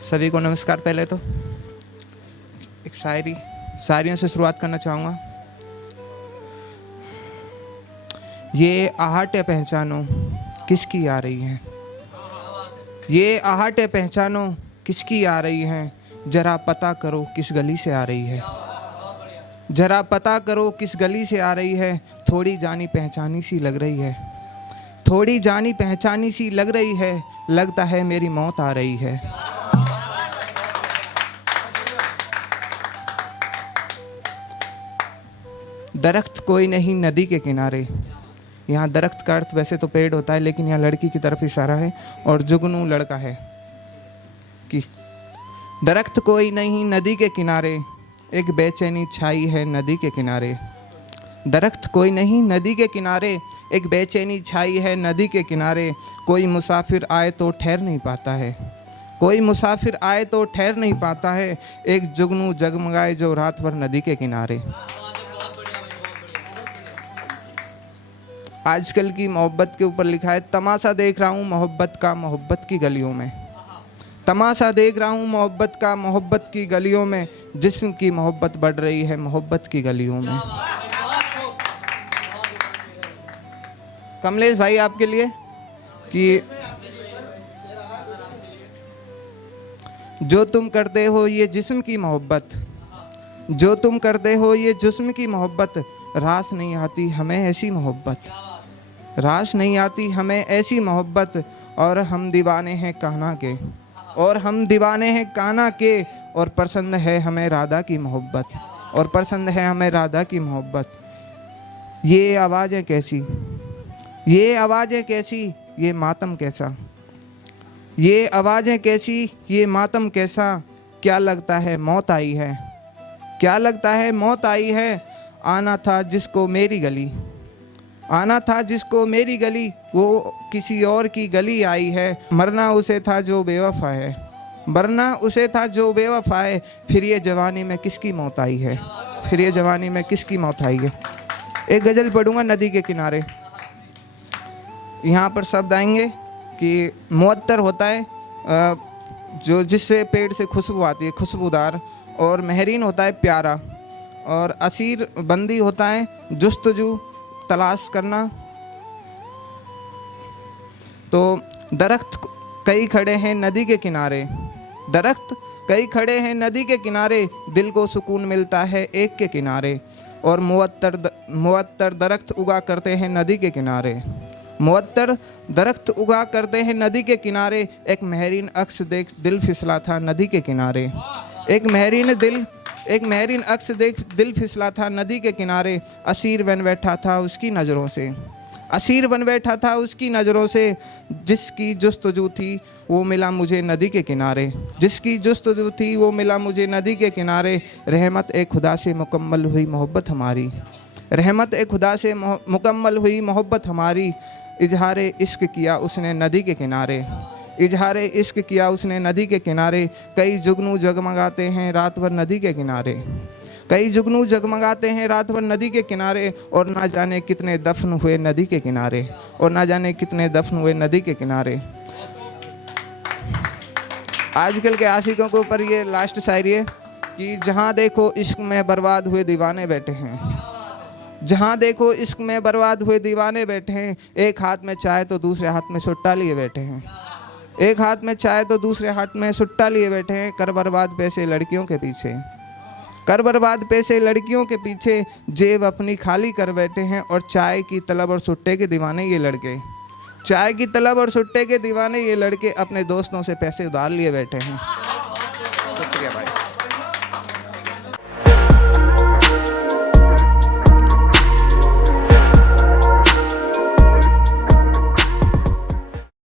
सभी को नमस्कार। पहले तो एक शायरियों से शुरुआत करना चाहूँगा। ये आहटें पहचानो किसकी आ रही हैं, ये आहटें पहचानो किसकी आ रही हैं, जरा पता करो किस गली से आ रही है, जरा पता करो किस गली से आ रही है। थोड़ी जानी पहचानी सी लग रही है, थोड़ी जानी पहचानी सी लग रही है, लगता है मेरी मौत आ रही है। दरख्त कोई नहीं नदी के किनारे, यहाँ दरख्त का अर्थ वैसे तो पेड़ होता है, लेकिन यहाँ लड़की की तरफ इशारा है और जुगनू लड़का है कि दरख्त कोई नहीं नदी के किनारे, एक बेचैनी छाई है नदी के किनारे। दरख्त कोई नहीं नदी के किनारे, एक बेचैनी छाई है नदी के किनारे। कोई मुसाफिर आए तो ठहर नहीं पाता है, कोई मुसाफिर आए तो ठहर नहीं पाता है। एक जुगनू जगमगाए जो रात भर नदी के किनारे। आजकल की मोहब्बत के ऊपर लिखा है, तमाशा देख रहा हूँ मोहब्बत का मोहब्बत की गलियों में, तमाशा देख रहा हूँ मोहब्बत का मोहब्बत की गलियों में। जिस्म की मोहब्बत बढ़ रही है मोहब्बत की गलियों में। कमलेश भाई आपके लिए कि जो तुम करते हो ये जिस्म की मोहब्बत, जो तुम करते हो ये जिस्म की मोहब्बत, रास नहीं आती हमें ऐसी मोहब्बत, रास नहीं आती हमें ऐसी मोहब्बत। और हम दीवाने हैं कान्हा के, और हम दीवाने हैं कान्हा के, और पसंद है हमें राधा की मोहब्बत, और पसंद है हमें राधा की मोहब्बत। ये आवाज़ें कैसी, ये आवाज़ें कैसी, ये मातम कैसा, ये आवाज़ें कैसी, ये मातम कैसा। क्या लगता है मौत आई है, क्या लगता है मौत आई है। आना था जिसको मेरी गली, आना था जिसको मेरी गली, वो किसी और की गली आई है। मरना उसे था जो बेवफा है, मरना उसे था जो बेवफा है। फिर ये जवानी में किसकी मौत आई है, फिर ये जवानी में किसकी मौत आई है। एक गज़ल पढ़ूंगा नदी के किनारे। यहाँ पर शब्द आएंगे कि मुअत्तर होता है जो जिससे पेड़ से खुशबू आती है, खुशबूदार, और महरीन होता है प्यारा, और असीर बंदी होता है जुस्तजू तलाश करना। तो दरख्त कई खड़े हैं नदी के किनारे, दरख्त कई खड़े हैं नदी के किनारे, दिल को सुकून मिलता है एक के किनारे। और मुअत्तर दरख्त उगा करते हैं नदी के किनारे, मुअत्तर दरख्त उगा करते हैं नदी के किनारे। एक महरीन अक्स देख दिल फिसला था नदी के किनारे, एक महरीन अक्स देख दिल फिसला था नदी के किनारे। असीर बन बैठा था उसकी नज़रों से, असीर बन बैठा था उसकी नज़रों से। जिसकी जुस्तजू थी वो मिला मुझे नदी के किनारे, जिसकी जुस्तजू थी वो मिला मुझे नदी के किनारे। रहमत ए खुदा से मुकम्मल हुई मोहब्बत हमारी, रहमत ए खुदा से मुकम्मल हुई मोहब्बत हमारी। इजहार इश्क किया उसने नदी के किनारे, इजहार इश्क किया उसने नदी के किनारे। कई जुगनू जगमगाते हैं रात भर नदी के किनारे, कई जुगनू जगमगाते हैं रात भर नदी के किनारे। और ना जाने कितने दफन हुए नदी के किनारे, और ना जाने कितने दफन हुए नदी के किनारे। आजकल के आशिकों के ऊपर ये लास्ट शायरी है कि जहाँ देखो इश्क में बर्बाद हुए दीवाने बैठे हैं, जहाँ देखो इश्क में बर्बाद हुए दीवाने बैठे हैं। एक हाथ में चाय तो दूसरे हाथ में सुट्टा लिए बैठे हैं, एक हाथ में चाय तो दूसरे हाथ में सुट्टा लिए बैठे हैं। कर बर्बाद पैसे लड़कियों के पीछे, कर बर्बाद पैसे लड़कियों के पीछे। जेब अपनी खाली कर बैठे हैं और चाय की तलब और सुट्टे के दीवाने ये लड़के, चाय की तलब और सुट्टे के दीवाने ये लड़के अपने दोस्तों से पैसे उधार लिए बैठे हैं।